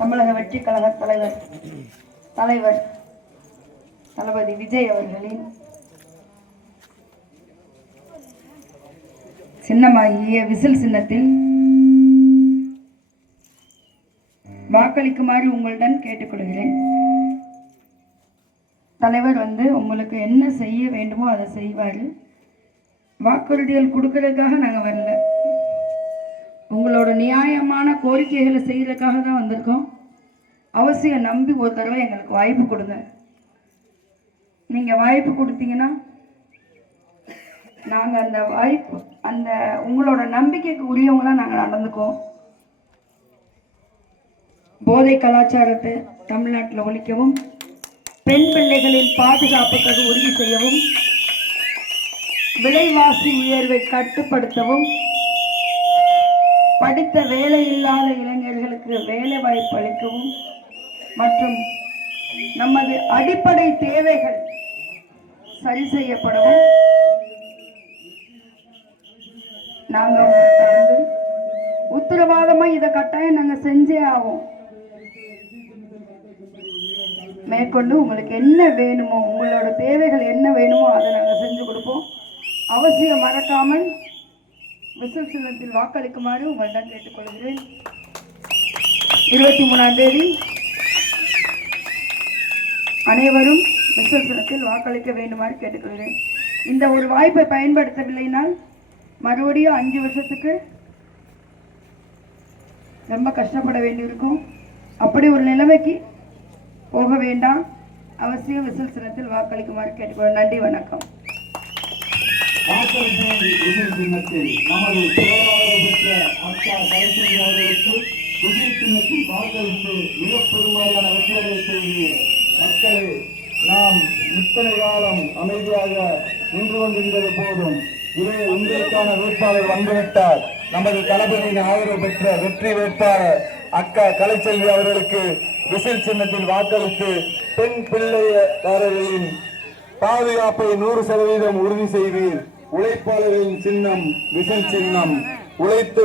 தமிழக வெற்றி கழக தலைவர் தளபதி விஜய் அவர்களின் சின்னமாகிய விசில் சின்னத்தில் வாக்களிக்குமாறு உங்களுடன் கேட்டுக்கொள்கிறேன். தலைவர் உங்களுக்கு என்ன செய்ய வேண்டுமோ அதை செய்வார். வாக்குறுதிகள் கொடுக்கறதுக்காக நாங்கள் வரல, உங்களோட நியாயமான கோரிக்கைகளை செய்யறதுக்காக தான் வந்திருக்கோம். அவசியம் நம்பி ஒரு தடவை எங்களுக்கு வாய்ப்பு கொடுங்க. நீங்கள் வாய்ப்பு கொடுத்தீங்கன்னா நாங்கள் அந்த உங்களோட நம்பிக்கைக்கு உரியவங்களாம் நாங்கள் நடந்துக்குவோம். போதை கலாச்சாரத்தை தமிழ்நாட்டில் ஒழிக்கவும், பெண் பிள்ளைகளின் பாதுகாப்புக்காக உறுதி செய்யவும், விலைவாசி உயர்வை கட்டுப்படுத்தவும், படித்த வேலை இல்லாத இளைஞர்களுக்கு வேலை வாய்ப்பு அளிக்கவும் மற்றும் நமது அடிப்படை தேவைகள் சரி செய்யப்படவும் நாங்கள் உத்தரவாதமா இதை கட்டாயம் நாங்கள் செஞ்சே ஆவோம். மேற்கொண்டு உங்களுக்கு என்ன வேணுமோ, உங்களோட தேவைகள் என்ன வேணுமோ அதை நாங்கள் செஞ்சு கொடுப்போம். அவசியம் மறக்காமல் விசில் சின்னத்தில் வாக்களிக்குமாறு உங்களிடம் கேட்டுக்கொள்கிறேன். 23ஆம் தேதி அனைவரும் விசில் சின்னத்தில் வாக்களிக்க வேண்டுமாறு கேட்டுக்கொள்கிறேன். இந்த ஒரு வாய்ப்பை பயன்படுத்தவில்லைனால் மறுபடியும் 5 வருஷத்துக்கு ரொம்ப கஷ்டப்பட வேண்டியிருக்கும். அப்படி ஒரு நிலைமைக்கு போக வேண்டாம். அவசியம் விசில் சின்னத்தில் வாக்களிக்குமாறு கேட்டுக்கொள்கிறேன். நன்றி, வணக்கம். விசில் சின்னத்தில் நமது செயலாளர் பெற்ற அக்கா கலைச்செல்வி அவர்களுக்கு விசில் சின்னத்தில் வாக்களித்து மிக பெரும்பாலான வெற்றிகளை செய்து மக்களே, நாம் இத்தனை காலம் அமைதியாக நின்று கொண்டிருந்தது போதும். இதே உங்களுக்கான வேட்பாளர் வந்துவிட்டார். நமது தளபதியின் ஆதரவு பெற்ற வெற்றி வேட்பாளர் அக்கா கலைச்செல்வி அவர்களுக்கு விசில் சின்னத்தில் வாக்களித்து பெண் பிள்ளைக்காரர்களின் பாதுகாப்பை 100% உறுதி செய்வீர். உழைப்பாளர்களின் சின்னம் விசில் சின்னம். உழைத்து